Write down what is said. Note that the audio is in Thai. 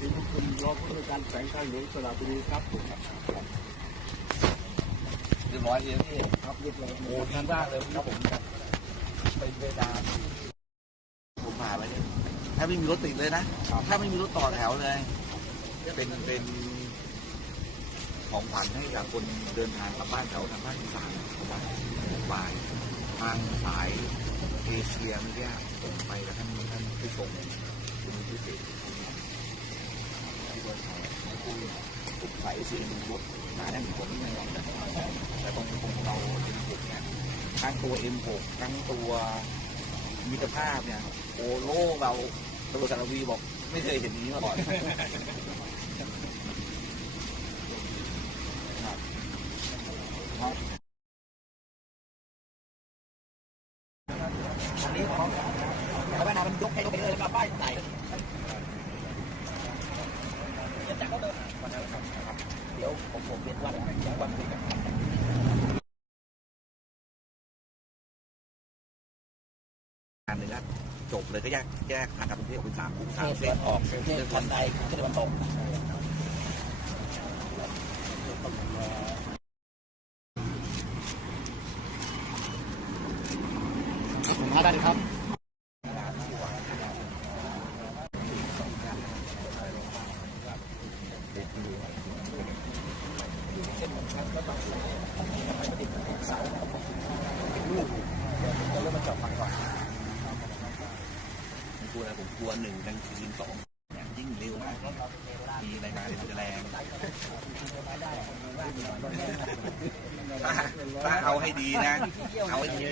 การแขวงทางหลวงสระบุรีครับเรียบร้อยดีนะพี่ครับเรียบร้อยโอ้ดีมากเลยครับผมครับไปเวลาผมผ่านไปเนี่ยถ้าไม่มีรถติดเลยนะ ถ้าไม่มีรถต่อแถวเลย เป็นเป็นของขวัญให้กับคนเดินทางกลับบ้านแถวทางภาคอีสานประมาณบ่ายทางสายเอเชียเมื่อกี้ผมไปกับท่านท่านผู้ชมคุณพิเศษที่ว่า เขาผู้ผมสายเอเชียมีรถหนาแน่นกว่านี้แน่นอนนะแต่ตรงตรงเราเป็นหกเนี่ยทั้งตัว M6 ทั้งตัวมิตรภาพเนี่ยโอโล่เราตัวสารวีบอกไม่เคยเห็นอย่างนี้มาก่อนอันนี้ของเขาไปนามันยกให้ยกไปเลยแล้วก็ป้ายใส่เดี๋ยวผมผมเป็นวันวันคุยกัน งานหนึ่งแล้วจบเลยก็แยกแยกทางการกรุงเทพออกเป็นสามกลุ่มสามเส้นออกเส้นทันใดก็จะมันตกผมมาได้ครับ ผม กลัวหนึ่งกลางคืนสองเนี่ยยิ่งเร็วมากมีรายการมันจะแรงถ้าถ้าเอาให้ดีนะ เอาให้ดี